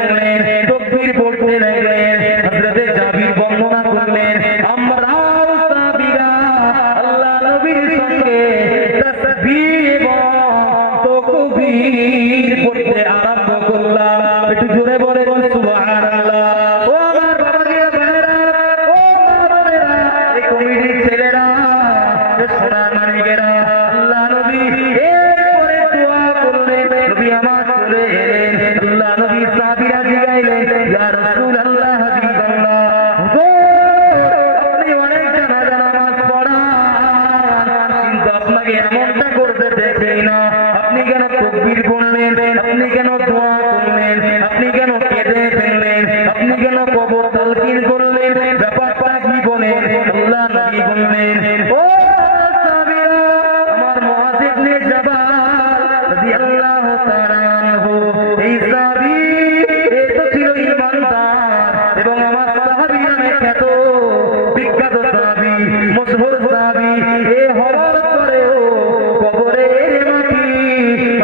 লাগলেন, তাকবীর পড়তে লাগলেন। হযরতে জাবির বর্ণনা করলেন, আমরাও সাহাবীরা আল্লাহ নবীর সঙ্গে তাসবিহ এবং তাকবীর পড়তে আরম্ভ করলাম। একটু জোরে বলে সুবহানাল্লাহ। ও আমার বাবারা, ভাইরা, ও মা বোনেরা, এই কমিটির ছেলেরা, সোনা মানিকেরা, আল্লাহ নবী এরপরে দোয়া করলেন। নবী আমার চলে এলেন। আল্লাহ নবী সাহাবীরা জিগাইলেন, ইয়া রাসূলুল্লাহ, হাবিবাল্লাহ, হুজুর আপনি অনেক জানাজা নামাজ পড়ান, কিন্তু আপনাকে এমনটা করতে দেখি না। আপনি কেন তাকবীর বললেন? আপনি কেন দোয়া করলেন? আপনি কেন কেঁদে ফেললেন? আপনি কেন কবর তালকিন করলেন? ব্যাপারটা কি বলেন? আল্লাহ নবী বললেন, ও সাহাবীরা, আমার মুআয ইবনে জাবাল রাদিয়াল্লাহু তাআলা আনহু, এই সাহাবী এ তো ছিল ঈমানদার এবং আমার সাহাবী নামে খ্যাত, বিখ্যাত সাহাবী, মশহুর সাহাবী। এ হওয়ার পরেও কবরের মাটি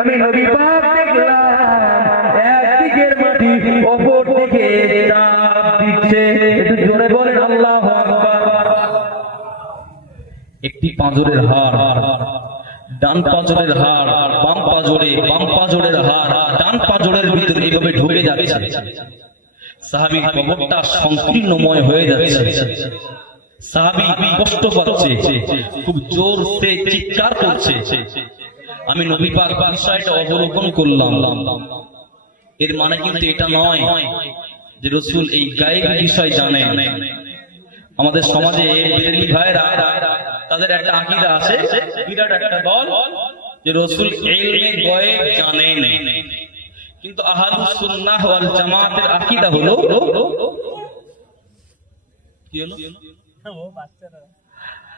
আমি নবী পাক দেখলাম একদিকের মাটি অপর দিকে চাপ দিচ্ছে। একটু জোরে বলেন আল্লাহু আকবার। একটি পাঁজরের হাড়, ডান পাঁজরের হাড়, বাম পাঁজরের হাড় ডান পাঁজরের ভিতরে এইভাবে ঢুকে যাচ্ছে। সাহাবীর কবরটা সংকীর্ণময় হয়ে যাচ্ছে। সাহাবী কষ্ট পাচ্ছে, খুব জোরসে চিৎকার করছে। আমি নবী পাক বিষয়টা অবলোকন করলাম। এর মানে কিন্তু এটা নয় যে রাসূল এই গায়েব বিষয় জানেন। আমাদের সমাজে বেরেলি ভাইরা, তাদের একটা আকীদা আছে, বিরাট একটা দল, যে রাসূল ইলমে গায়েব জানেন। কিন্তু আহলুস সুন্নাহ ওয়াল জামাতের আকীদা হলো কি হলো?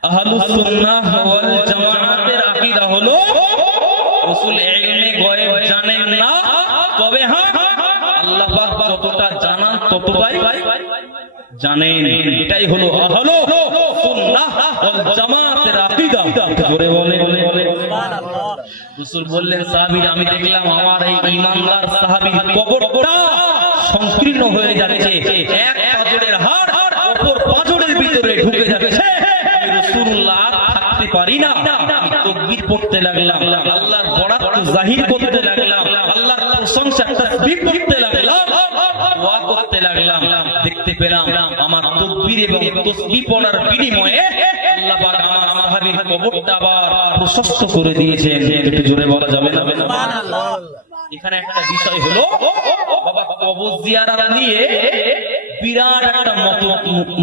আহলুস সুন্নাহ ওয়াল জামাতের আকীদা হলো রাসূল ইলমে গায়েব জানেন না, তবে হ্যাঁ আল্লাহ পাক যতটা জানান ততটাই জানেন। এটাই হলো আহলুস সুন্নাহ ওয়াল জামাতের আকীদা। জোরে বলেন সুবহানাল্লাহ। রাসূল বললেন, সাহাবীরা, আমি দেখলাম আমার এই ঈমানদার সাহাবীর কবরটা সংকীর্ণ হয়ে যাচ্ছে। এক পাঁজরের হাড় অপর পাঁজরের ভিতরে ঢুকে যাচ্ছে। আমি রাসূলুল্লাহ থাকতে পারি না। আমি তাকবীর পড়তে লাগলাম, আল্লাহর বরাত জাহির করতে লাগলাম, আল্লাহর প্রশংসা তাসবিহ করতে লাগলাম, দোয়া করতে লাগলাম। দেখতে পেলাম আমার তাকবীর এবং তাসবিহ পড়ার বিনিময়ে আল্লাহ পাক আমার সাহাবীর কবরটা আবার প্রশস্ত করে দিয়েছেন। একটু জোরে বলা যাবে না? সুবহানাল্লাহ। এখানে একটা বিষয় হলো, বাবা কবর জিয়ারত নিয়ে বিরাট একটা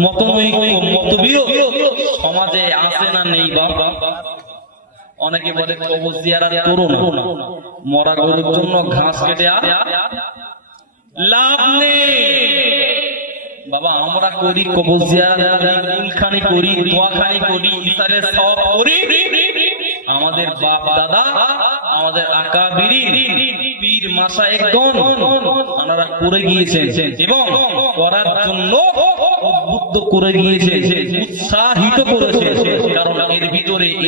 মতবিরোধ সমাজে আছে না নেই বাবা? অনেকে বলে কবর জিয়ারত করো না, মরা গরুর জন্য ঘাস কেটে লাভ নেই। বাবা আমরা করি কবর জিয়ারত, কুলখানি করি, দোয়াখানি করি, ইসারে সওয়াব করি। আমাদের বাপ দাদা, আমাদের আকাবিরিন পীর মাশায়েখগণ ওনারা করে গিয়েছেন এবং করার জন্য উদ্বুদ্ধ করে গিয়েছেন, উৎসাহিত করেছেন। কারণ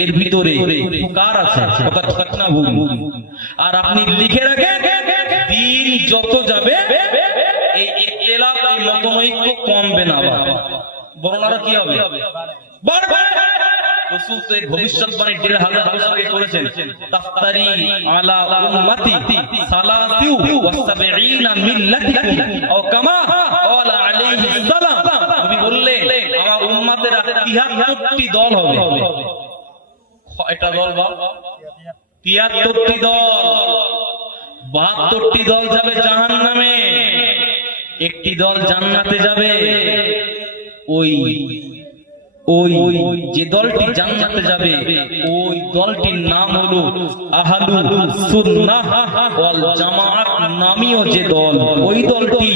এর ভিতরে উপকার আছে, কথা ঠিক না ভুল? আর আপনি লিখে রাখেন, দিন যত যাবে এই ইখতিলাফ, এই মতনৈক্য কমবে না, বরং আরো কি হবে? বাড়বে। রাসূল তো ভবিষ্যৎবাণী ১৫০০ বছর করেছেন, তাফতারি আলা উম্মতি সালাসিউ ওয়া সাবঈনা মিল্লাতিকুম আও কামা ক্বালা আলাইহিস সালাম। নবী বললেন আমার উম্মতের ৭৩টি দল হবে। কয়টা দল বাবা? ৭৩টি দল। ৭২টি দল যাবে জাহান্নামে, একটি দল জান্নাতে যাবে। ওই যে দলটি জান্নাতে যাবে ওই দলটির নাম হলো আহলুস সুন্নাহ ওয়াল জামাত নামীয় যে দল, ওই দলটি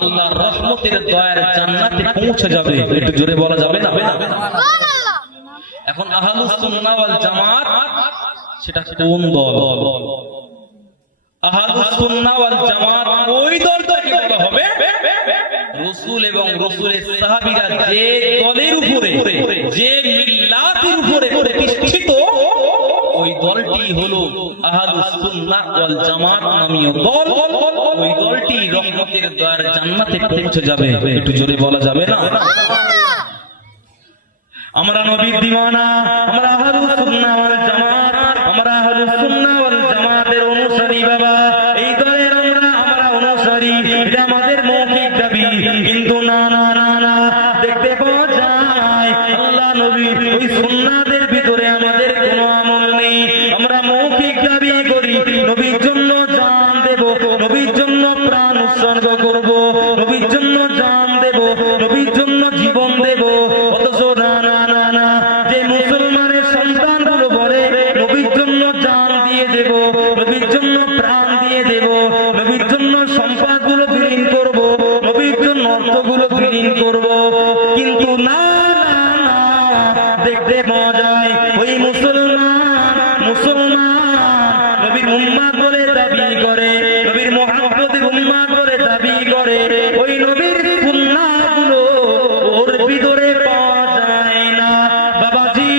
আল্লাহর রহমতের দয়ার জান্নাতে পৌঁছে যাবে। একটু জোরে বলা যাবে না? সুবহানাল্লাহ। এখন আহলুস সুন্নাহ ওয়াল জামাত সেটা কোন দল? আহলুস সুন্নাহ ওয়াল জামাত ওই দলটাকে বলা হবে রাসূল এবং রাসূলের সাহাবীরা যে দলের উপরে, যে মিল্লাতের উপরে প্রতিষ্ঠিত, ওই দলটি হলো আহলুস সুন্নাহ ওয়াল জামাত নামীয় দল। ওই দলটি রহমতের দ্বার জান্নাতে পৌঁছে যাবে। একটু জোরে বলা যাবে না? আমরা নবীর দিওয়ানা, আমরা আহলুস সুন্নাহ ওয়াল জামাত, আমরা আহলুস সুন্নাহ ওয়াল জামাতের অনুসারী বাবা। এই দলের আমরা অনুসারী, এটা আমাদের মৌখিক দাবি। কিন্তু না না না না, দেখতে পাওয়া যায় আল্লাহ নবী ওই সুন্নাহদের ভিতরে আমাদের কোনো আমল নেই। আমরা মৌখিক দাবি করি, নবীর জন্য জান দেব, নবীর জন্য প্রাণ উৎসর্গ করব, নবীর জন্য জান দেব, নবীর জন্য জীবন দেব। অথচ না না না না, যে মুসলমানের সন্তানগুলো বলে নবীর জন্য জান দিয়ে দেব, নবীর জন্য প্রাণ দিয়ে দেব, নবীর জন্য সম্পদগুলো বিলীন করব, নবীর জন্য অর্থগুলো বিলীন করব, কিন্তু না না না, দেখতে পাওয়া যায় ওই মুসলমান নবীর উম্মাত বলে দাবি করে, নবীর মুহাম্মদের উম্মাত বলে দাবি করে, ওই নবীর সুন্নাহগুলো ওর ভিতরে পাওয়া যায় না। বাবাজি,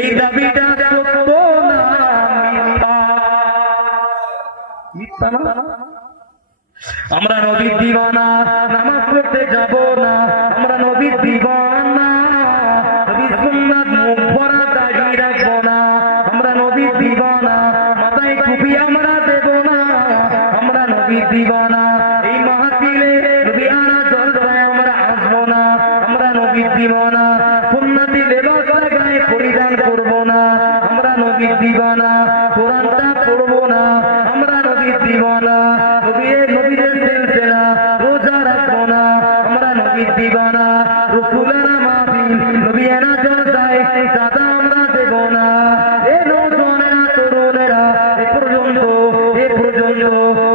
এই দাবিটা সত্য না মিথ্যা? মিথ্যা না? আমরা নবীর দিওয়ানা, নামাজ পড়তে যাব না, আমরা নবীর দিওয়ানা, নবীর সুন্নাত মুখ ভরা দাড়ি রাখবো না, আমরা নবীর দিওয়ানা, মাথায় টুপি আমরা দেব না, আমরা নবীর দিওয়ানা, এই মাহফিলে নবী আনা জলসায় আমরা আসবো না, আমরা নবীর দিওয়ানা, সুন্নতি লেবাস গায়ে পরিধান করবো না, আমরা নবীর দিওয়ানা, কোরআনটা পড়বো না, আমরা নবীর দিওয়ানা, নবীদের সিলসিলা রোজা রাখবো না, আমরা নবীর দিওয়ানা, রাসূলের মাহফিল নবী আনা জলসায় চাঁদা আমরা দেব না। এ নওজওয়ানেরা, তরুণেরা, এ পর্যন্ত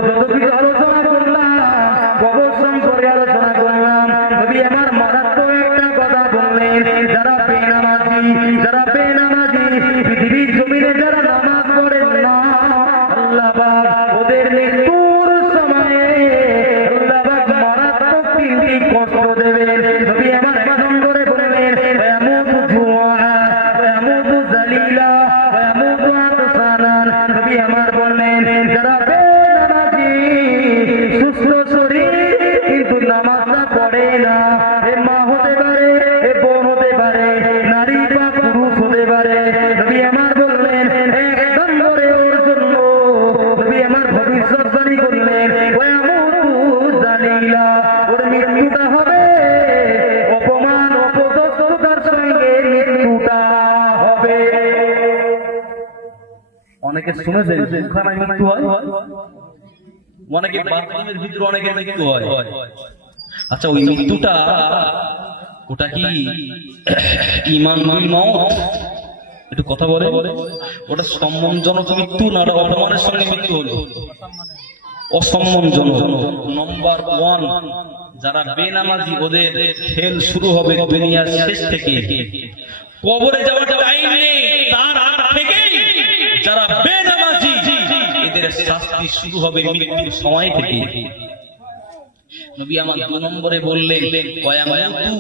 যত কিছু আলোচনা করলাম, কবর সম্পর্কে আলোচনা করলাম, নবী আমার মারাত্মক একটা কথা বললেন, যারা বেনামাজি পৃথিবীর জমিনে যারা নামাজ পড়েন না, আল্লাহ পাক ওদের মৃত্যুর সময়ে আল্লাহ পাক মারাত্মক তিনটি কষ্ট দেবেন। নবী আমার একদম করে বললেন, ইয়ামুতু জুআ, ইয়ামুতু যালিলা, ইয়ামুতু আতসানান। নবী আমার বললেন, যারা বেনামাজি, সুস্থ শরীর কিন্তু নামাজটা পড়ে না, এ মা হতে পারে, এ বোন হতে পারে, নারী বা পুরুষ হতে পারে, নবী আমার বললেন একদম করে ওর জন্য নবী আমার ভবিষ্যৎবাণী করলেন, ওয়ামুতু যালিলা, ওর মৃত্যুটা হবে অপমান অপদস্থতার সঙ্গে মৃত্যুটা হবে। অনেকে শুনেছেন জেলখানায় মৃত্যু হয়, অনেকে বাথরুমের ভিতরে অনেকের মৃত্যু হয়। আচ্ছা, ওই মৃত্যুটা ওটা কি ঈমান মওত? একটু কথা বলে, ওটা সম্মানজনক মৃত্যু না অপমানের সঙ্গে মৃত্যু হলো? অসম্মানজনক। নাম্বার 1, যারা বেনামাজি ওদের খেল শুরু হবে দুনিয়ার শেষ থেকে, কবরে যাওয়ার টাইম নেই, তার আগ থেকেই যারা বেনামাজি এদের শাস্তি শুরু হবে মৃত্যুর সময় থেকে। নবী আমার 2 নম্বরে বললেন, ওয়ায়ামুতু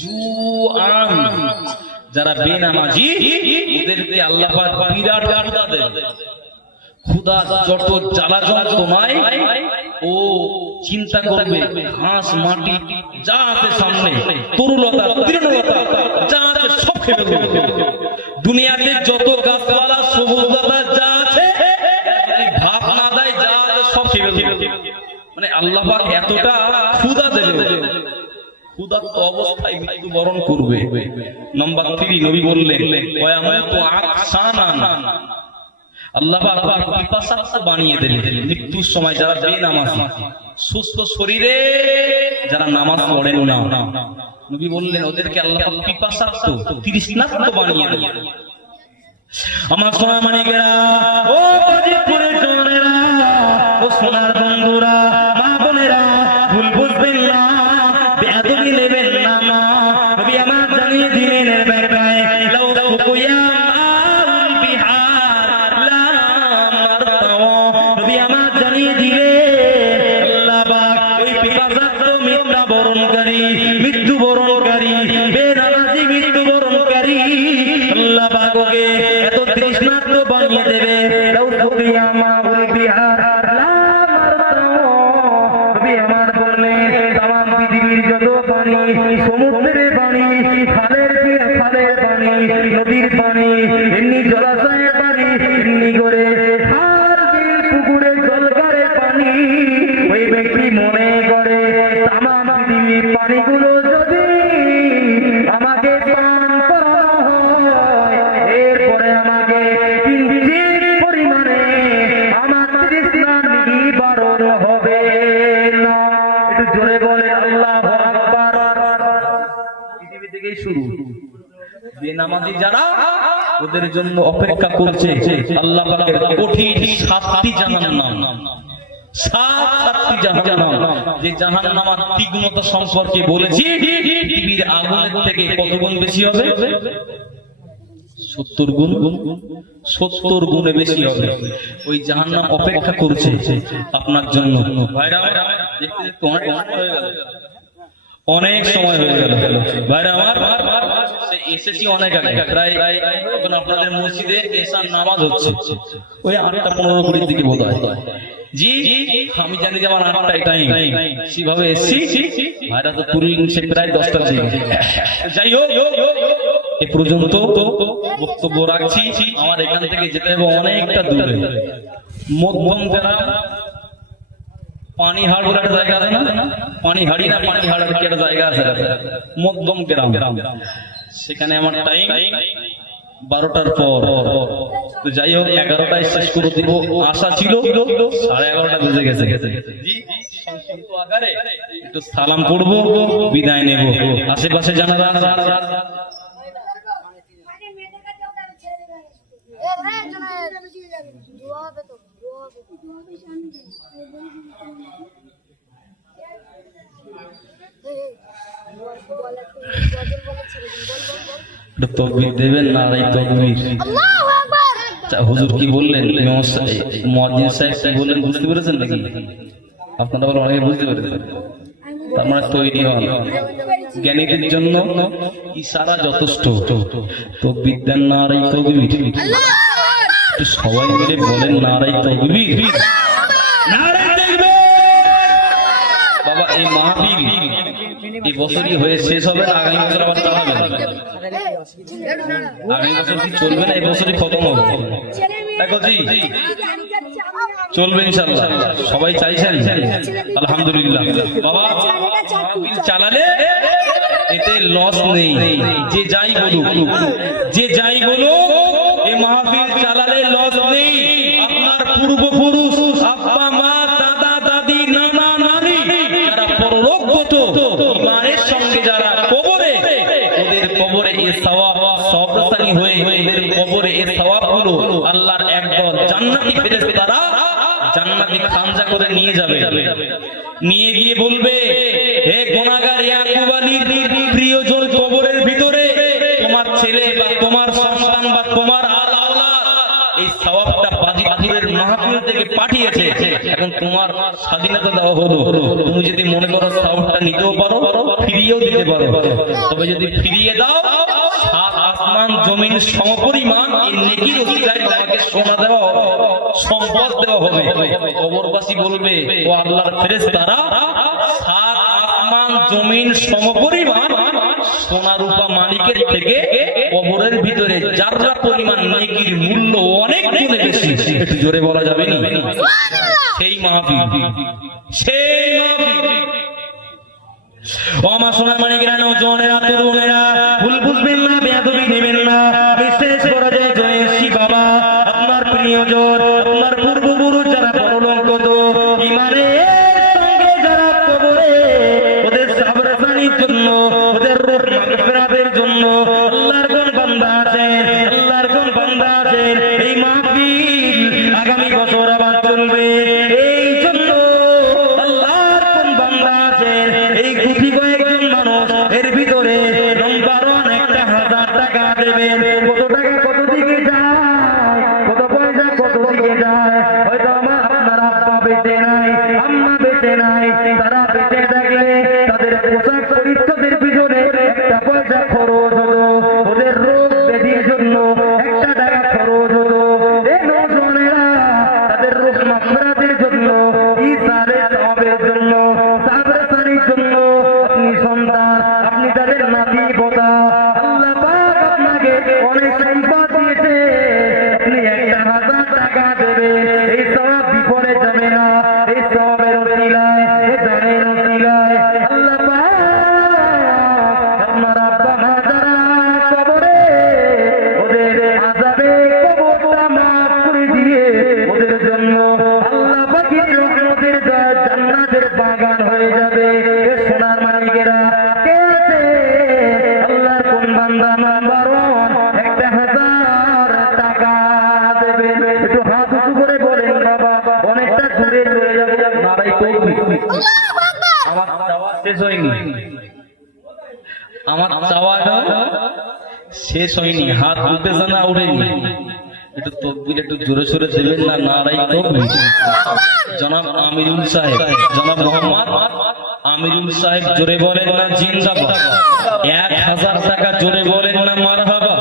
জুআন, যারা বেনামাজি ওদেরকে আল্লাহ পাক বিরাট ক্ষুধা দেন। ক্ষুধা যত জ্বালা যন্ত্রণায় ও চিন্তা করবে, ঘাস মাটি যা আছে সামনে, তরুলতা তৃণলতা যা আছে সব খেয়ে ফেলবে। দুনিয়াতে যত গাছপালা সবুজ লতা যা আছে, ভাত না দেয় যা আছে সব খেয়ে ফেলবে। মানে আল্লাহ পাক এতটা ক্ষুধা দেবে, ক্ষুধার্ত অবস্থায় মৃত্যুবরণ করবে। নাম্বার 3, নবী বললেন, ওয়ায়ামুতু আতসানান, আল্লাহ পাক পিপাসার্ত বানিয়ে দিলেন মৃত্যুর সময়। যারা বেনামাজি, সুস্থ শরীরে যারা নামাজ পড়েন না, নবী বললেন ওদেরকে আল্লাহ পাক পিপাসার্ত, তৃষ্ণার্ত বানিয়ে দিলেন। আমার সোনা মানিকেরা, ও গাজীপুরের জনেরা, ও সোনার বন্ধুরা, মা বোনেরা, ভুল বুঝবেন না, বেয়াদবি নেবেন না। নবী আমার জানিয়ে দিলেন বেকায় লাউ কুয়া মাউল বিহার লা মারতাও। নবী আমার জানিয়ে দিলেন আল্লাহ পাক ওই পিপাসার্ত মৃত্যুবরণকারী বেনামাজি মৃত্যুবরণকারী আল্লাহ পাক ওকে এত তৃষ্ণার্ত বানিয়ে দেবে। লাউ কুয়া নবী আমার বললেন তামাম পৃথিবীর যত পানি, সমুদ্রের পানি, খালের পানি, নদীর পানি, এমনি জলাশয়ের পানি, এমনি করে খাল বিল পুকুরে জলকারের পানি, ওই ব্যক্তি মনে করে তামাম পৃথিবীর পানিগুলো যদি আমাকে পান করানো হয়, এরপরে আমাকে কিঞ্চিৎ পরিমাণে আমার তৃষ্ণা নিবারণ হবে না। একটু জোরে বলে আল্লাহু আকবার। পৃথিবী থেকেই শুরু। বেনামাজি যারা, ওদের জন্য অপেক্ষা করছে আল্লাহ পাকের কঠিন 7টি জাহান্নাম। 7টি জাহান্নাম, যে জাহান্নামের তীক্ষ্ণতা সম্পর্কে বলেছি পৃথিবীর আগুনের থেকে কত গুণ বেশি হবে? 70 গুণ, 70 গুণে বেশি হবে। ওই জাহান্নাম অপেক্ষা করছে আপনার জন্য। ভাইরা দেখতে দেখতে অনেক সময় হয়ে গেল। ভাইরা আমার এসেছি অনেক আগে, প্রায় এখন আপনাদের মসজিদে এশার নামাজ হচ্ছে ওই 8:15-20 দিকে বোধ হয়। জি আমি জানি যে আমার 8টায় টাইম, সেভাবে এসেছি। ভাইরা তো পুরী প্রায় 10টা দিকে। যাই হোক, এ পর্যন্ত বক্তব্য রাখছি। আমার এখান থেকে যেতে হবে অনেকটা দূরে, মধ্যম গ্রাম পানিহাড় বলে একটা জায়গা আছে না, পানিহাড়ি না পানিহাড়ের কি একটা জায়গা আছে, মধ্যম গ্রাম। সেখানে আমার টাইম 12টার পর। তো যাই হোক 11টায় শেষ করে দিব আশা ছিল, 11:30 বেজে গেছে। একটু সালাম করবো, বিদায় নেব। আশেপাশে জানারা তকবীর দেবেন না? তকবীর। হুজুর কি বললেন, মুয়াজ্জিন সাহেব কি বললেন বুঝতে পেরেছেন নাকি? আপনারা বলেন অনেকে বুঝতে পেরেছেন। তার মানে তৈরি হন। জ্ঞানীদের জন্য ইশারা যথেষ্ট। তকবীর দেন না? তকবীর। একটু সবাই মিলে বলেন নারাই তকবীর। বাবা এই মাহফিল এই বছরই হয়ে শেষ হবে না? আগামী বছর আবার চালাবেন? আগামী বছর কি চলবে না? এই বছরই খতম হবে। দেখো জি চলবে ইনশাআল্লাহ। সবাই চাইছেন? আলহামদুলিল্লাহ। বাবা মাহফিল চালালে এতে লস নেই। যে যাই বলুক, যে যাই বলুক, এই মাহফিল চালালে লস নেই। আপনার পূর্বপুরুষ, আব্বা মা, দাদা দাদি, নানা নানি যারা পরলোকগত ইমানের সঙ্গে যারা কবরে, ওদের কবরে এই সওয়াব সবরাসানি হয়ে ওদের কবরে এই সওয়াবগুলো আল্লাহর একদল জান্নাতি ফেরেশতারা জান্নাতি খানজা করে নিয়ে যাবে। নিয়ে গিয়ে বলবে, হে গুনাহগার ইয়াকুব আলীর প্রিয়জন কবরের ভিতরে তোমার ছেলে বা তোমার সন্তান বা তোমার আওলাদ এই সওয়াবটা বাজিপুরের মাহফিল থেকে পাঠিয়েছে। এখন তোমার স্বাধীনতা দেওয়া হলো, তুমি যদি মনে করো সওয়াবটা নিতেও পারো, ফিরিয়েও দিতে পারো। তবে যদি ফিরিয়ে দাও, সাত আসমান জমিন সমপরিমাণ এই নেকির ওসিলায় তোমাকে সোনা দেওয়া, সম্পদ দেওয়া হবে। কবরবাসী বলবে, ও আল্লাহর ফেরেশতারা, সাত আসমান জমিন সমপরিমাণ সোনা রূপা মালিকের থেকে কবরের ভিতরে যাররা পরিমাণ নেকির মূল্য অনেক গুণে বেশি। একটু জোরে বলা যাবে না? সেই মাহফিল, সেই মাহফিল। ও আমার সোনা মানিকেরা, নওজওয়ানেরা, তরুণেরা, ভুল বুঝবেন না, বেয়াদবি নেবেন না। বিশেষ পরাজয় জয়েছি বাবা, আপনার প্রিয়জন, আপনার পূর্বপুরুষ যারা পরলোকগত ইমানের সঙ্গে যারা কবরে, ওদের সাবরাসানির জন্য, ওদের রূহ মাগফিরাতের জন্য আল্লাহর কোন বান্দা আছেন, আল্লাহর কোন বান্দা আছেন। এই মাহফিল আগামী বছর আবার চলবে। এই জন্য আল্লাহর কোন বান্দা আছেন, এই গুটি কয়েকজন মানুষ এর ভিতরে নম্বর 1,000 টাকা দেবেন। কত টাকা কত দিকে যায়, কত পয়সা কত দিকে যায়। হয়তো আপনার আব্বা বেঁচে নাই, আম্মা বেঁচে নাই, তারা বেঁচে থাকলে তাদের পোশাক পরিচ্ছদের পিছনে 1 পয়সা খরচ হতো, ওদের রোগ ব্যাধির জন্য 1 টাকা খরচ হতো। এই নওজওয়ানেরা তাদের রোগ মাগফিরাতের জন্য, ইসারে সওয়াবের জন্য উসিলায় আল্লাহ পাক আমার আব্বা মা যারা কবরে ওদের আযাবে কবরটা মাফ করে দিয়ে ওদের জন্য আল্লাহ পাকের রহমতের জান্নাতের বাগান হয়ে যাবে। সোনার মালিকেরা কে আছে? আল্লাহর কোন বান্দা নাম্বার 1 1,000 টাকা দেবে? একটু হাত উঁচু করে বলেন বাবা, অনেকটা দূরে চলে যাবে। নারাই তকবীর। আমার চাওয়া শেষ হয়নি, আমার চাওয়াটা শেষ হয়নি। হাত উঠেছে না উঠেনি? একটু তকবীর একটু জোরে সোরে দেবেন না? নারাই তকবীর। জনাব আমিরুল সাহেব, জনাব মোহাম্মদ আমিরুল সাহেব জোরে বলেন না জিন্দাবাদ। 1,000 টাকা জোরে বলেন না মারহাবা।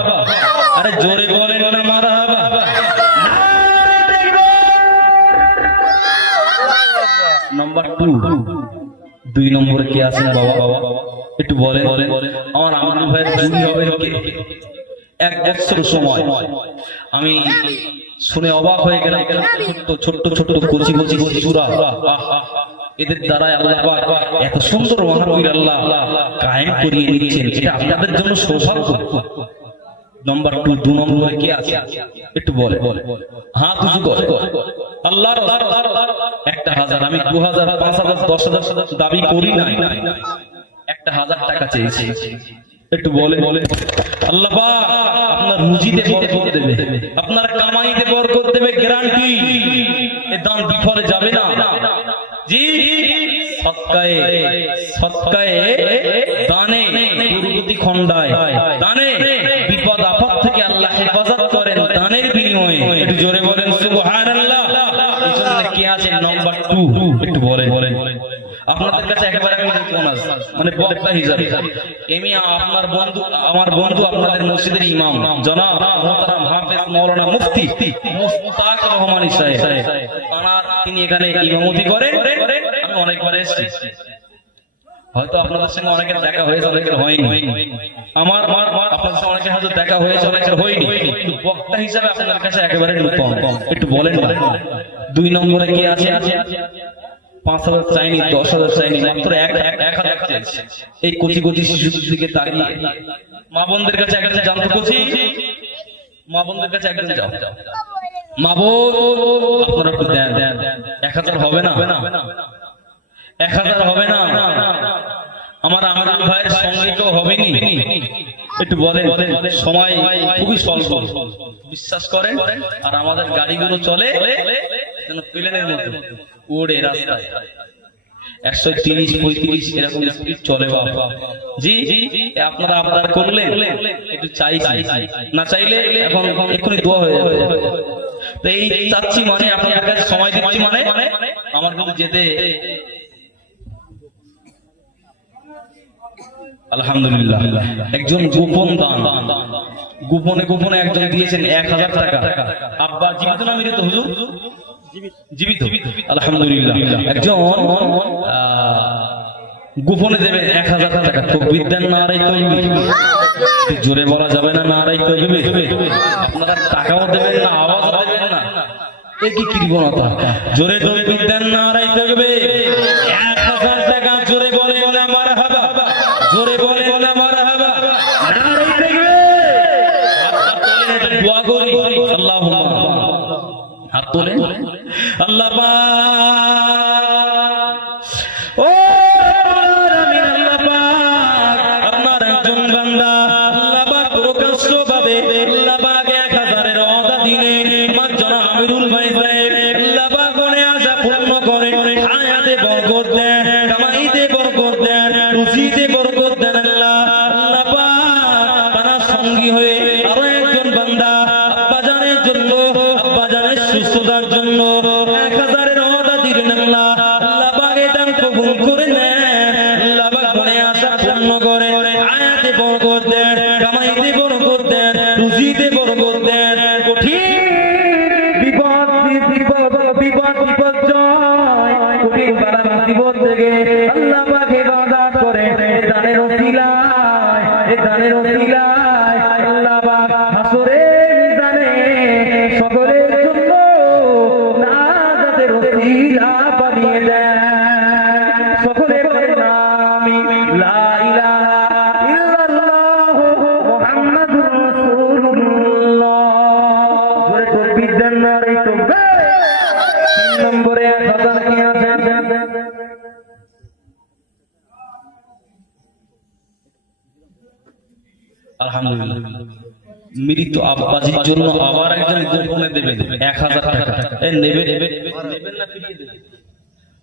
আরে জোরে বলেন না মারহাবা। নাম্বার 2 নম্বরে কে আছেন বাবা? একটু বলেন। আমার আমিরুল ভাইয়ের চুরি হবে কে? 1 বছর সময় আমি শুনে অবাক হয়ে গেলাম। ছোট্ট ছোট্ট কচি কচি শিশুরা, এদের দ্বারা আল্লাহ পাক এত সুন্দর মাহফিল আল্লাহ কায়েম করিয়ে নিচ্ছেন, এটা আপনাদের জন্য সৌভাগ্য। নাম্বার 2 নম্বরে কে আছে? একটু বলে হাত উঁচু করে। আল্লাহর 1,000, আমি 2,000, 5,000, 10,000 দাবি করি না, 1,000 টাকা চেয়েছি। একটু বলে আল্লাহ পাক আপনার রুজিতে বরকত দেবে, আপনার কামাইতে বরকত দেবে, গ্যারান্টি। এ দান বিফলে যাবে না। জি, সৎকায়ে দানে দুর্গতি খণ্ডায়, দানে বিপদ আপদ থেকে আল্লাহ হেফাজত করেন দানের বিনিময়ে। একটু জোরে বলেন সুবহানাল্লাহ। এই জন্য কে আছে নাম্বার 2? একটু বলেন। আপনাদের কাছে একেবারে আমি মানে বক্তা হিসাবে আপনার বন্ধু, আমার বন্ধু, আপনাদের মসজিদের ইমাম জনাব মুহতারাম হাফেজ মাওলানা মুফতি মুশতাক রহমানী সাহেব, তিনি এখানে ইমামতি করেন। আমি অনেকবার এসেছি, হয়তো আপনাদের সঙ্গে অনেকের দেখা হয়েছে, অনেকের হয়নি। আমার আপনাদের সঙ্গে অনেকের হয়তো দেখা হয়েছে, অনেকের হয়নি। বক্তা হিসাবে আপনাদের কাছে একেবারে নতুন। একটু বলেন 2 নম্বরে কে আছে? 5,000 চাইনি, 10,000 চাইনি, মাত্র 1,000 চাইছি। এই কচি কচি শিশুদের দিকে তাকিয়ে মা বোনদের কাছে একজন জানতে কচি মা বোনদের কাছে একজন যাও, মা বোন আপনারা একটু দেন। 1,000 হবে না? 1,000 হবে না? আমার আমিরুল ভাইয়ের সঙ্গে কেউ হবেনি? একটু বলেন। সময় খুবই স্বল্প, বিশ্বাস করেন। আর আমাদের গাড়িগুলো চলে যেন প্লেনের মতো উড়ে রাস্তায়, 130-35 এরকম স্পিড চলে বাবা। জি, আপনারা আবদার করলেন, একটু চাইছি, না চাইলে এখন এক্ষুনি দোয়া হয়ে যাবে। তো এই চাচ্ছি মানে আপনাদের কাছে সময় দিচ্ছি মানে আমার কিন্তু যেতে। আলহামদুলিল্লাহ, একজন গোপন দান, গোপনে একজন দিয়েছেন 1,000 টাকা। আব্বা জীবিত না মৃত? হুজুর জীবিত। আলহামদুলিল্লাহ, একজন গোপনে দেবে 1,000 টাকা। তাকবীর দেন, নারায়ে তাকবীর। জোরে বলা যাবে না নারায়ে তাকবীর? আপনারা টাকাও দেবেন না, আওয়াজ দেবেন না, এ কি কৃপণতা? জোরে তাকবীর দেন, নারায়ে তাকবীর। 1,000 টাকা জোরে বলে না মারহাবা, জোরে বলে না মারহাবা, নারায়ে তাকবীর। হাত তোলেন, এটা দোয়া করি। আল্লাহুম্মা, হাত তোলেন। আল্লাহ পাক ও আল্লাহ পাক আপনার একজন বান্দা আল্লাহ পাক প্রকাশ্যভাবে আল্লাহ পাক 1,000-এর ওয়াদা দিলেন। আমার জনাব আমিরুল ভাই সাহেব আল্লাহ পাক মনে আশা পূর্ণ করেন, হায়াতে বরকত দেন, কামাইতে বরকত দেন, রুজিতে বরকত দেন। আল্লাহ পাক তার সঙ্গী হয়ে আরো একজন বান্দা আব্বাজানের জন্য, আব্বাজানের সুস্থতার জন্য 1,000-এর ওয়াদা দিলেন। আল্লাহ পাক এটা কবুল করে নেন। আল্লাহ পাক মনে আশা পূর্ণ করে, হায়াতে বরকত দেন, কামাইতে বরকত দেন, রুজিতে বরকত দেন। কঠিন বিপর্যয়, কঠিন বালা মুসিবত থেকে আল্লাহ পাক হেফাজত করে। দানের ওসিলায়, দানের ওসিলায় আল্লাহ পাক হাসরের মিজানে সকলের জন্য নাজাতের ওসিলা বানিয়ে দেন। সকলে আলহামদুলিল্লাহ। মৃত আব্বাজির জন্য আবার একজন গোপনে দেবেন 1000 টাকা। নেবেন না ফিরিয়ে দেবেন?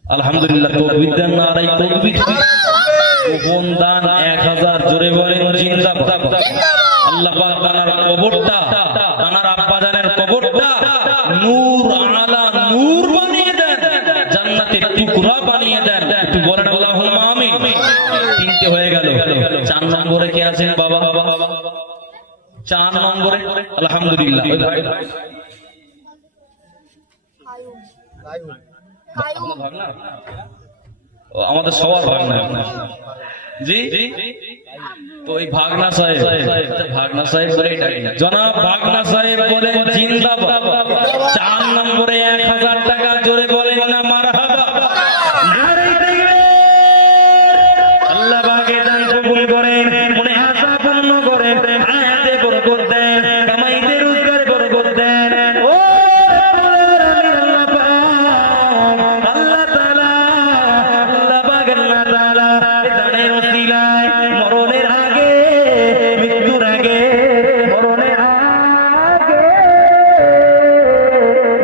আলহামদুলিল্লাহ। তকবীর দেন না আড়াই তকবীর। গোপন দান 1000, জোরে বলেন জিন্দাবাদ। আল্লাহ পাক তার কবরটা, তার আব্বাজানের কবরটা নূর আলা নূর বানিয়ে দেন, জান্নাতের টুকরা বানিয়ে দেন। একটু বলেন আল্লাহুম্মা আমিন। 3টে হয়ে গেল। 4 নম্বরে কে আছেন বাবা? 4 নম্বরে আলহামদুলিল্লাহ। ওই ভাই ভাগনা, ও আমাদের সবার ভাগনা। জি, তো ওই ভাগনা সাহেব, ভাগনা সাহেব বলে জনাব ভাগনা সাহেব বলেন জিন্দাবাদ। 4 নম্বরে 1000 টাকা, জোরে বলেন না মারহাবা। আল্লাহ পাকের দান কবুল করেন, মনে আশা পূর্ণ করেন, আয়াতে বরকত দেন, কামাইতে রোজগারে বরকত দেন। ও আল্লাহ তাআলা, আল্লাহ পাক আল্লাহ তাআলা এই দানের ওসিলায় মরণের আগে, মৃত্যুর আগে, মরণের আগে,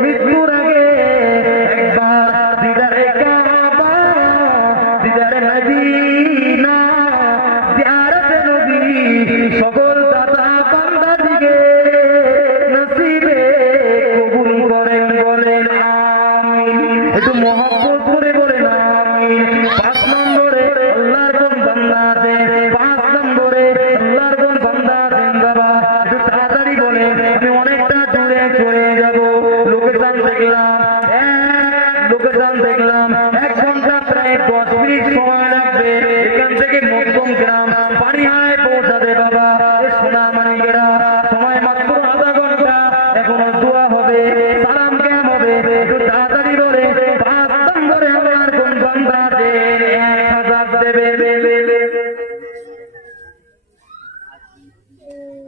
মৃত্যুর আগে একবার দিদারে কাবা, দিদারে মদিনা, জিয়ারতে নবী সকল দাতা বান্দাদিকে নসিবে কবুল করেন। বলেন আমিন। একটু মহব্বত করে বলেন আমিন। 5 নম্বরে আল্লাহর কোন বান্দা আছে? 5 নম্বরে আল্লাহর কোন বান্দা আছেন বাবা? একটু তাড়াতাড়ি বলেন, আমি অনেকটা দূরে চলে যাব। লোকেশন দেখলাম 1 ঘন্টা প্রায় 10 মিনিট সময় লাগবে এখান থেকে মধ্যম গ্রাম পানিহায় পৌঁছাতে বাবা। সোনা মানিকেরা সময় মাত্র আধা ঘন্টা, এখনো দোয়া হবে, সালাম ক্যাম হবে। একটু তাড়াতাড়ি বলে 5 নম্বরে আমার কোন বান্দা আছে? 1000 দেবে।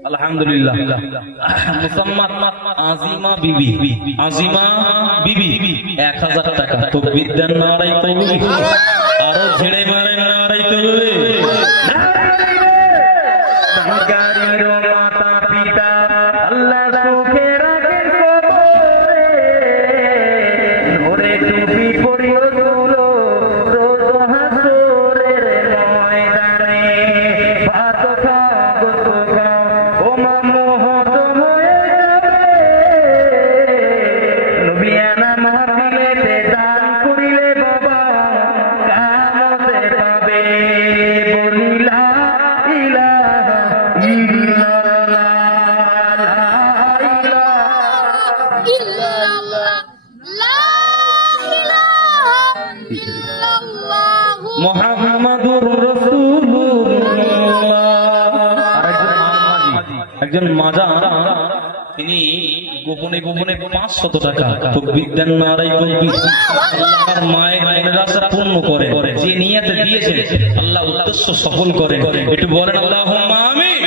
আলহামদুলিল্লাহ। মুসাম্মাত আজিমা বিবি, আজিমা বিবি 1000 টাকা। তো বিদ্যান নারাই তকবীর। আরো ঝেড়ে মারেন নারাই তকবীর। সংস্কারের মাতা পিতা আল্লাহ সুখে রাখেন কবরে, ধরে টুপি পরিও তুলো রোজ হাসরের ময়দানে। ভাত খাও গোস্ত খাও ও মামু হজম হয়ে যাবে, নবিয়ানা মাহফিলেতে দান করিলে বাবা কামতে পাবে। বলি লা ইলাহা ইল্লাল্লাহ, লা ইলাহা ইল্লাল্লাহ, লা ইলাহা ইল্লাল্লাহ, মুহাম্মাদুর রাসূলুল্লাহ। একজন মাজা, তিনি গোপনে গোপনে 500 টাকা তো বিদ্যান নারাই তকবীর। আল্লাহর মায়ের মনের আশা পূর্ণ করে, যে নিয়তে দিয়েছেন আল্লাহ উদ্দেশ্য সফল করেন। একটু বলেন আল্লাহুম্মা আমিন।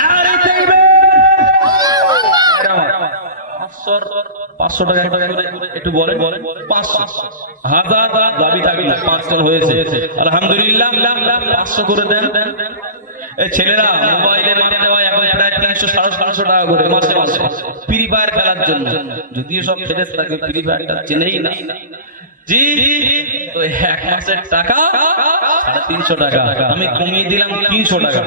নারায়ে তাকবীর। 500 টাকা একটু বলেন 500 হাজার দাবি থাকলে 500 হয়েছে আলহামদুলিল্লাহ। 500 করে দেন। এই ছেলেরা মোবাইলে মারতে হয় এখন প্রায় 300-350 টাকা করে মাসে মাসে ফ্রি ফায়ার খেলার জন্য। যদিও সব ফেরেস থাকে ফ্রি ফায়ারটা চেনেই না। জি, তো 1 মাসের টাকা 350 টাকা, আমি কমিয়ে দিলাম 300 টাকা।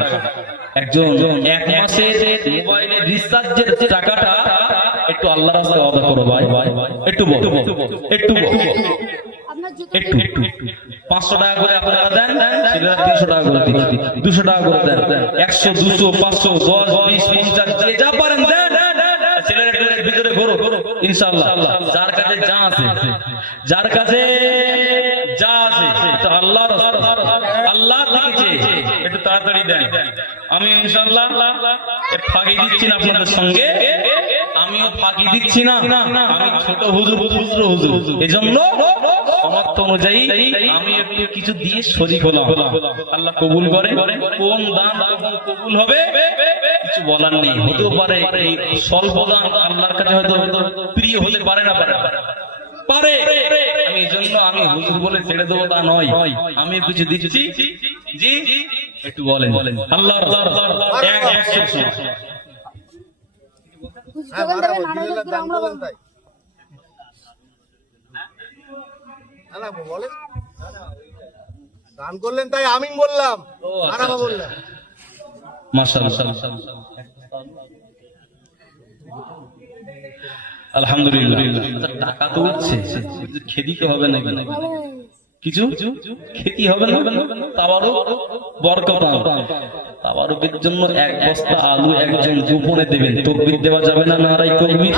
একজন 1 মাসের মোবাইলে রিচার্জের টাকাটা একটু আল্লাহর রাস্তায় ওয়াদা করো ভাই, একটু বল, একটু একটু 500 টাকা করে আপনারা দেন, ছেলেরা 300 টাকা করে দিন, 200 টাকা করে দেন, 100, 200, 500, 10, 20, 50 যে যা পারেন দেন। ছেলেরা ভিতরে ঘোরো ইনশাআল্লাহ। যার কাছে যা আছে, যার কাছে যা আছে তো আল্লাহর রাস্তা, আল্লাহ দিয়েছে, একটু তাড়াতাড়ি দেন। আমি ইনশাআল্লাহ ফাঁকি দিচ্ছি না আপনাদের সঙ্গে, আমিও ফাঁকি দিচ্ছি না। আমি ছোট হুজুর, এজন্য সমর্থ অনুযায়ী আমি একটু কিছু দিয়ে শরীক হলাম। আল্লাহ কবুল করে। কোন দান কবুল হবে কিছু বলার নেই। হতেও পারে এই স্বল্প দান আল্লাহর কাছে হয়তো প্রিয় হতে পারে না, পারে। আমি এই জন্য আমি হুজুর বলে ছেড়ে দেবো তা নয়, আমি কিছু দিচ্ছি। জি, একটু বলেন আল্লাহ এক হ্যাঁ মারা দান করলেন তাই না বলেন দান করলেন তাই আমিন বললাম মারা বললাম মাশাআল্লাহ আলহামদুলিল্লাহ টাকা তো উঠছে খেদিতে হবে নাকি কিছু খেতি হবে না তাবারও বরকত তাবারকের জন্য এক বস্তা আলু একজন গোপনে দেবেন তাকবীর দেওয়া যাবে না নারাই তাকবীর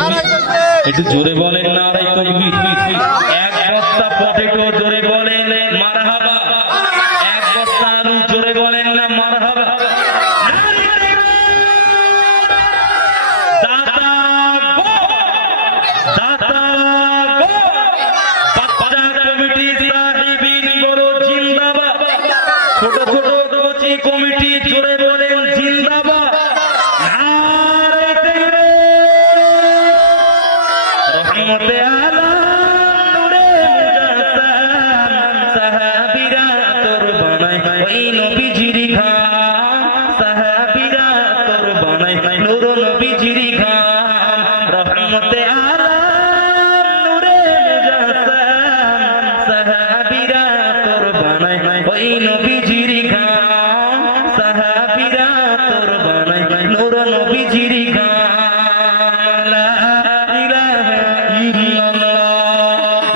একটু জোরে বলেন নারাই তাকবীর এক বস্তা পটেটো জোরে বলেন মারহাবা এক বস্তা আলু জোরে বলেন না মারহাবা দাতা গো দাতা গো বাচ্চা কমিটি সাহিবিন বড় জিন্দাবাদ ছোট ছোট কোচি কমিটি জোরে বলেন জিন্দাবাদ নারে রহমতে আলা নূরে মুজাসসাম সাহাবীরা তোর বানাই ওই নবীজির ঘাম সাহাবীরা তোর বানাই নূর নবীজির ঘাম রহমতে আলা নূরে মুজাসসাম সাহাবীরা তোর বানাই ওই নবীজির ঘাম সাহাবীরা তোর বানাই নূর নবীজির ঘাম লা ইলাহা ইল্লাল্লাহ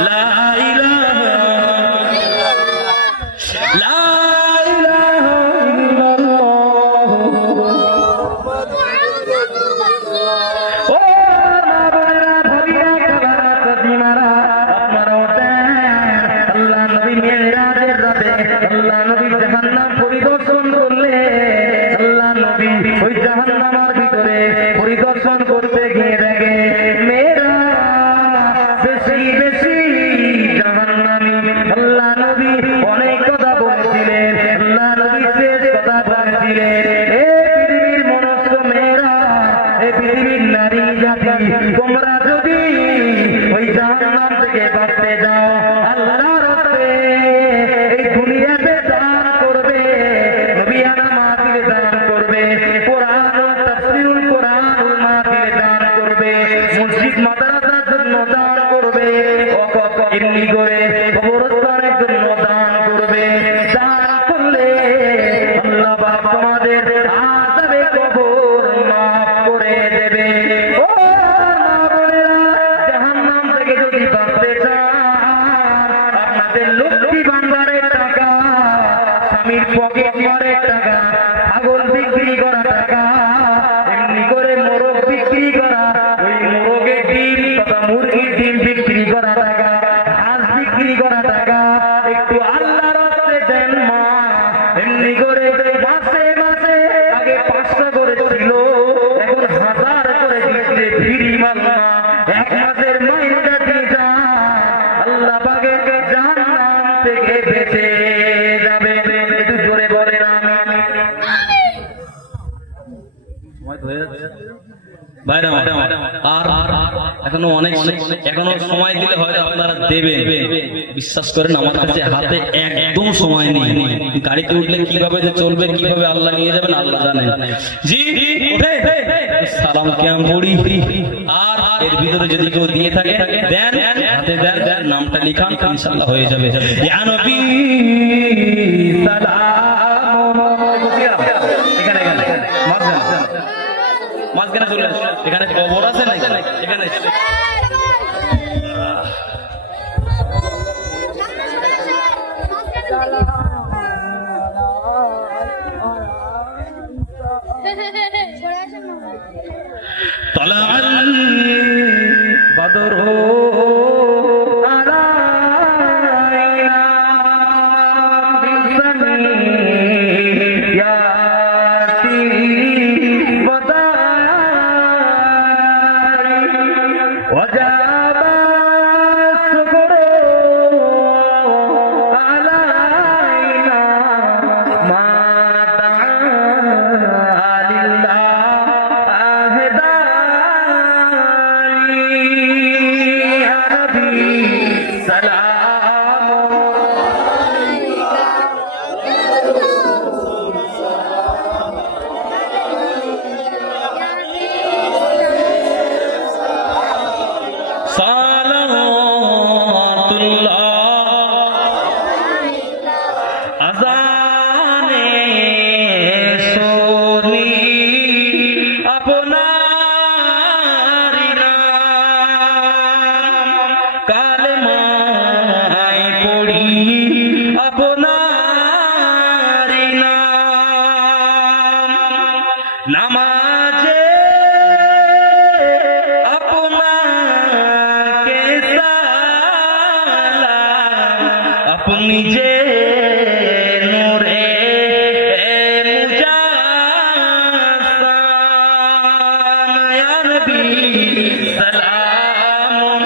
লা ইলাহা লা ইলাহা ইল্লাল্লাহ ও মা বোনেরা ভাবিরা কাবারা সদিনারা আপনারা ওঠেন আল্লাহ নবী মেরাজের রাতে আল্লাহ নবী জাহান্নাম পরিদর্শন করলে আল্লাহ নবী ওই জাহান্নামের ভিতরে পরিদর্শন করতে গিয়ে দেখে মেয়েরা বেশি বেশি জাহান্নামী আল্লাহ নবী অনেক কথা বলেছিলেন আল্লাহ নবী শেষ কথা বলেছিলেন এ পৃথিবীর মনুষ্য মেয়েরা এ পৃথিবীর নারী জাতি তোমরা যদি ওই জাহান্নাম থেকে বাঁচতে যাও আল্লাহর রাস্তায় এই দুনিয়াতে দান করবে নবিয়ানা মাহফিলে দান করবে কোরআন ও তাফসীরুল কোরআনুল মাহফিলে দান করবে মসজিদ মাদ্রাসার জন্য দান করবে এমনি করে কবরস্থানের জন্য দান করবে দান করলে আল্লাহ পাক তোমাদের আযাবে কবর মাফ করে দেবে ও মা বোনেরা জাহান্নাম থেকে যদি বাঁচতে চান আপনাদের লক্ষ্মী ভান্ডারের টাকা স্বামীর পকেট মারের টাকা ছাগল বিক্রি করা টাকা এমনি করে মোরগ বিক্রি করা ওই মোরগের ডিম তথা মুরগির ডিম বিক্রি করা টাকা হাঁস বিক্রি করা টাকা একটু আল্লাহর রাস্তায় দেন মা এমনি করে মাসে মাসে আগে 500 করে ছিল এখন 1000 করে দিচ্ছে ফিরি মাল্লা এক মাসের মাইনেটা দিয়ে যান আল্লাহ পাকের জান্নাত থেকে বেঁচে যাবে একটু জোরে বলেন আমিন সময় তো হয়ে যাচ্ছে ভাইরা আর এখনো অনেক এখনো সময় দিলে হয়তো আপনারা দেবেন বিশ্বাস করেন আমার কাছে হাতে একদম সময় নেই গাড়িতে উঠলে কিভাবে যে চলবে কিভাবে আল্লাহ নিয়ে যাবেন আল্লাহ জানেন জি উঠে সালাম কিয়াম পড়ি আর এর ভিতরে যদি কেউ দিয়ে থাকে দেন হাতে দেন নামটা লিখান ইনশাআল্লাহ হয়ে যাবে ইয়া নবী সালাম এখানে মাঝখানে চলে আসে এখানে কবর আছে না এখানে طلع البدر علينا بالثنيات والدار وجاب الصبر علينا ما دعا لله আজানে শুনি আপনার নাম, কালেমায় পড়ি আপনার নাম, নামাজে আপনাকে সালাম, আপনি যে নূরে মুজাসসাম, ইয়া নবী সালাম,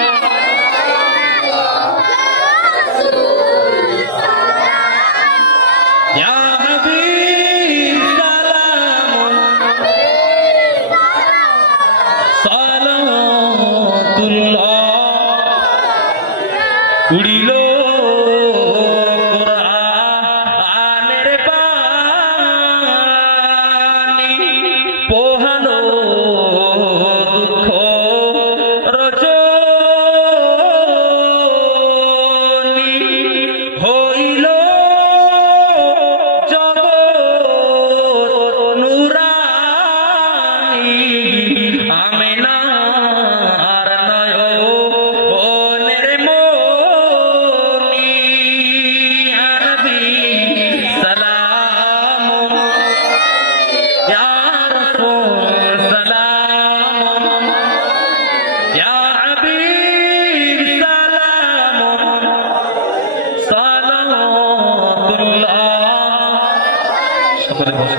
ইয়া হাবিব সালাম, সালাতুল্লাহ উড়িল কোরআনের বাণী, পোহালো দুঃখ রজনী, হইল জগৎ নুরানী, আমিনার নয়নের মনি, ইয়া নবী সালাম, ইয়া রাসূল সালাম, ইয়া হাবিব সালাম, সালাতুল্লাহ। সকলে বসে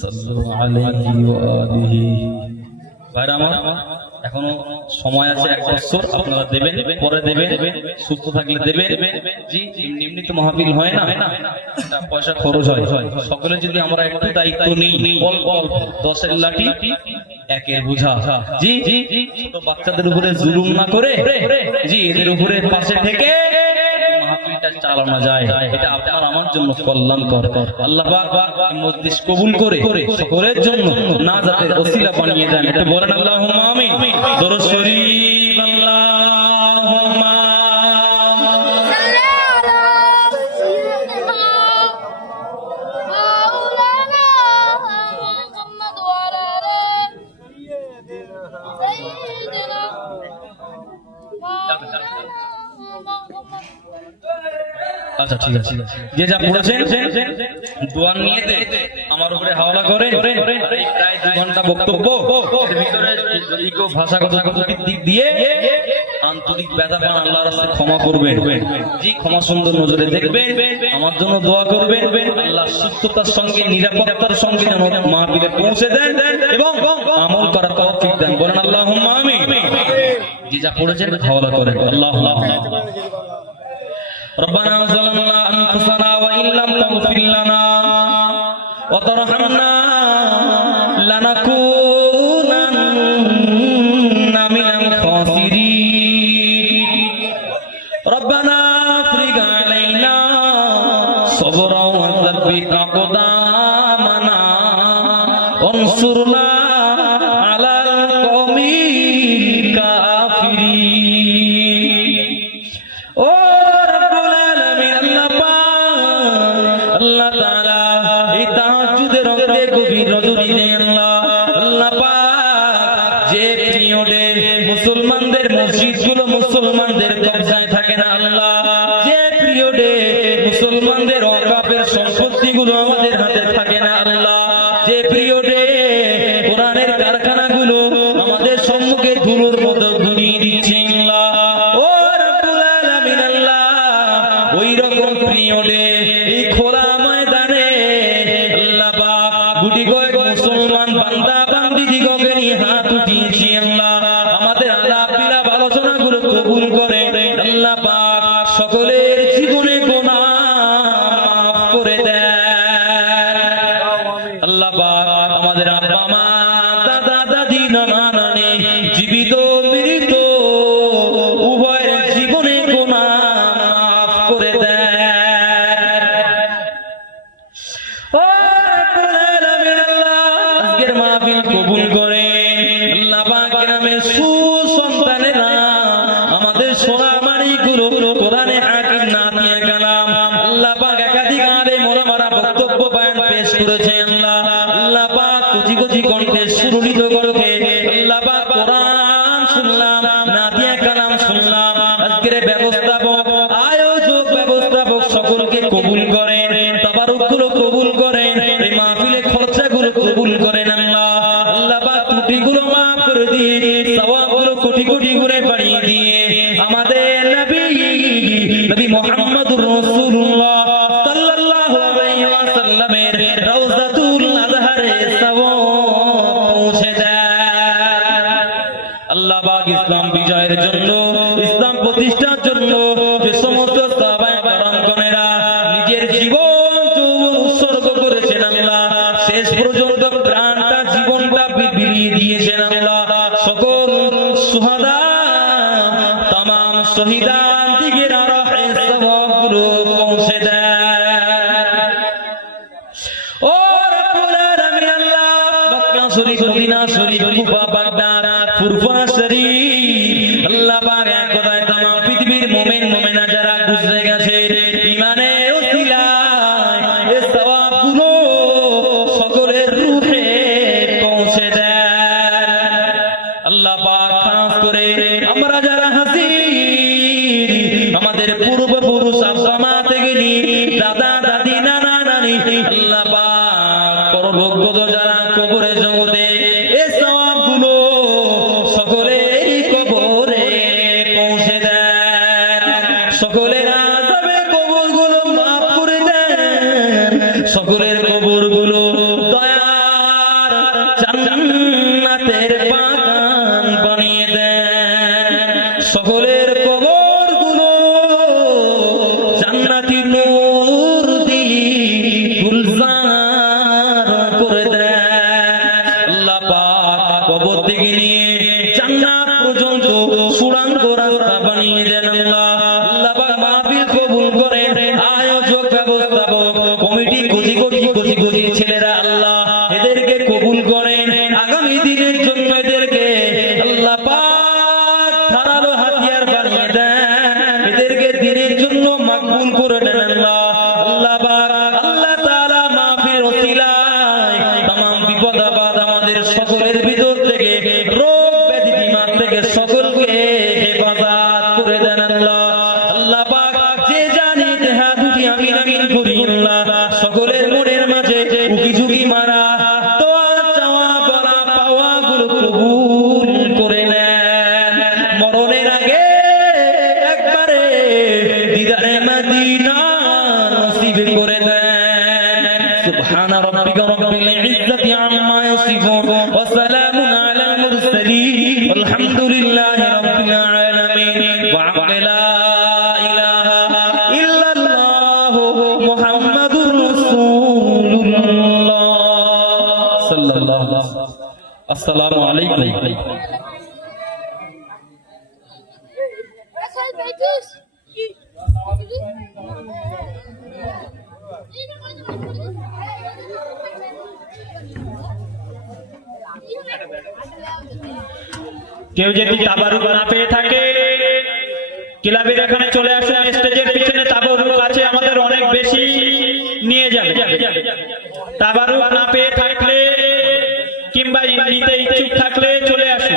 সাল্লু আলাইহি ওয়া আলিহি। ভাইরা আমার, এখনো সময় আছে 1 বছর, আপনারা দেবেন, পরে দেবেন, সুস্থ থাকলে দেবেন। জি, এমনি তো মাহফিল হয় না, টাকা পয়সা খরচ হয়। সকলে যদি আমরা একটু দায়িত্ব নিই, অল্প অল্প, 10-এর লাঠি 1-এর বোঝা, জি জি, ছোট বাচ্চাদের উপরে জুলুম না করে, জি, এদের উপরে পাশে থেকে মাহফিলটা চালানো যায়, এটা আপনার আমার জন্য কল্যাণকর। আল্লাহ পাক মজলিস কবুল করে সকলের জন্য নাজাতের ওসিলা বানিয়ে দেন। এটা বলেন আল্লাহুম্মা আমিন। দরুদ শরীফ। আল্লাহুম্মা صل على سيدنا مولانا محمد وعلى آله سيدنا محمد। আচ্ছা ঠিক আছে, যে যা পড়েছেন দোয়া নিয়ে আমার উপরে হাওলা করেন। এই প্রায় 2 ঘন্টা বক্তব্য, এর ভিতরে যদি কেউ ভাষাগত দিক দিয়ে আন্তরিক ব্যথা পান, আল্লাহর রাস্তায় ক্ষমা করবেন, জি, ক্ষমা সুন্দর নজরে দেখবেন, আমার জন্য দোয়া করবেন। আল্লাহ সুস্থতার সঙ্গে নিরাপত্তার সঙ্গে যেন মাহফিলে পৌঁছে দেন এবং আমল করার তৌফিক দেন। বলেন আল্লাহুম্মা আমিন। যে যা পড়েছেন হাওলা করেন। আল্লাহুম্মা ربنا ظلمنا أنفسنا وإن لم تغفر لنا وترحمنا لنكونن من الخاسرين ربنا افرغ علينا صبرا وثبت أقدامنا وانصرنا على القوم الكافرين আল্লাহ তাআলা এই তাহাজ্জুদের রাতে গভীর রজনীতে আল্লাহ পাক যে পিরিয়ডে মুসলমানদের মসজিদগুলো মুসলমানদের কবজায় থাকে না আল্লাহ, যে পিরিয়ডে মুসলমানদের ওয়াকাফের সম্পত্তিগুলো আমাদের হাতে থাকে না আল্লাহ, যে পিরিয়ডে কোরআনের কারখানাগুলো আমাদের সম্মুখে ধুলোর মতো ঘুরিয়ে দিচ্ছে আল্লাহ, ও রব্বুল আলামিন আল্লাহ, ওই রকম পিরিয়ডে এই খোলা ময়দানে আল্লাহ পাক গুটি কয়েক মুসলমান বান্দা বান্দি দিগকে নিয়ে হাত উঠিয়েছি আল্লাহ, আমাদের আলাপ বিলাপ আলোচনাগুলো কবুল করে আল্লাহ পাক সকলের জীবনে গুনাহ মাফ করে দেন আল্লাহ পাক, আমাদের আব্বা মা দাদা দাদি নানা নানি জীবিত মৃত উভয়ের জীবনে গুনাহ মাফ করে দেন। ও রব্বুল আলামিন আল্লাহ, আজকের মাহফিল কবুল করে আল্লাহ পাকের নামে সোনামানিগুলো কোরআনে হাকিম নাতিয়ে কালাম আল্লাহ পাক একাধিক আলেম ওলামারা বক্তব্য বয়ান পেশ করেছেন আল্লাহ পাক কোটি কোটি কণ্ঠে সুরলিত করকে আল্লাহ পাক কোরআন শুনলাম নাতিয়ে কালাম শুনলাম আজকের ব্যবস্থাপক আয়োজক ব্যবস্থাপক সকলকে কবুল করেন তাবারুকগুলো কবুল করেন এই মাহফিলে খরচাগুলো কবুল করেন আল্লাহ আল্লাহ পাক ত্রুটিগুলো মাফ করে দিয়ে সওয়াবগুলো কোটি কোটি করে বাড়িয়ে দিয়ে আমাদের নবী মুহাম্মদুর রাসূলুল্লাহ সাল্লাল্লাহু আলাইহি ওয়াসাল্লামের রওজাতুল আযহারে সওয়াব পৌঁছে দেন আল্লাহ পাক ইসলাম বিজয়ের জন্য ইসলাম প্রতিষ্ঠার জন্য যে সমস্ত সাহাবায়ে কেরামগণেরা নিজের জীবন যৌবন উৎসর্গ করেছেন আল্লাহ শেষ পর্যন্ত প্রাণটা জীবনটা বিলিয়ে দিয়েছেন আল্লাহ সকল সুহাদা तमाम শহীদান দিগের আরহে সওয়াবগুলো পৌঁছে দেন ও রব্বুল আলামিন আল্লাহ মক্কা শরীফ মদিনা শরীফ কুফা বাগদাদ ফুরফুরা শরীফ আল্লাহ পাক এক কথায় तमाम পৃথিবীর মুমিন মুমিনা যারা গুজরে গেছে ঈমানের ওসিলায় এই সওয়াবগুলো সকলের রূহে পৌঁছে দেন আল্লাহ পাক খাস করে আমরা যারা হাজির আমাদের পূর্বপুরুষ আব্বা থেকে নিয়ে দাদা দাদি নানা নানি আল্লাহ পাক পরলোকগত যারা কবরে জগতে এই সওয়াবগুলো সকলের কবরে পৌঁছে দেন সকলের আযাবে কবরগুলো মাফ করে দেন সকলের কবরগুলো দয়ার জান্নাতের বাগান বানিয়ে দেন সকলের কবরগুলো জান্নাতি নূর দিয়ে গুলজার করে দেন আল্লাহ পাক কবর থেকে নিয়ে জান্নাত পর্যন্ত সুড়াঙ্গ রাস্তা বানিয়ে দেন আল্লাহ আল্লাহ পাক মাহফিল কবুল করেন আয়োজক ব্যবস্থাপক কমিটি কোটি কোটি কোটি কোটি ছেলেরা আল্লাহ এদেরকে কবুল করেন আগামী দিনের জন্য এদেরকে আল্লাহ পাক ধারালো হাতিয়ার বানিয়ে দেন এদেরকে দিনের জন্য মাকবুল করে দেন আল্লাহ আল্লাহ পাক আল্লাহ তাআলা মাহফিল ওসিলায় तमाम বিপদ আপদ আমাদের সকলের ভিতর থেকে রোগ ব্যাধি বিমার থেকে সকলকে হেফাজত করে দেন আল্লাহ আল্লাহ পাক যে জানি দেহা দুটি আমিন আমিন করি আল্লাহ সকলের মনের মাঝে উকি ঝুঁকি মারা দোয়া চাওয়া বলা পাওয়া গুলো কবুল করে নেন মরণের আগে একবারে দিদারে মদিনা নসিব করে দেন সুবহান রাব্বিকা রাব্বিল ইজ্জাতি আম্মা ইয়াসিফুন ওয়া সালামুন আলাল মুরসালিন আলহামদুলিল্লাহি রাব্বিল আলামিন ওয়া লা ইলাহা ইল্লাল্লাহ মুহাম্মাদুর রাসূলুল্লাহ সাল্লাল্লাহু আলাইহি ওয়াসাল্লাম আসসালামু আলাইকুম Asal Baitus. কেউ যদি তাবারুক না পেয়ে থাকে ক্লাবের এখানে চলে আসুন স্টেজের পিছনে তাবারুক আছে আমাদের অনেক বেশি নিয়ে যাবে তাবারুক না পেয়ে থাকলে কিংবা নিতে ইচ্ছুক থাকলে চলে আসুন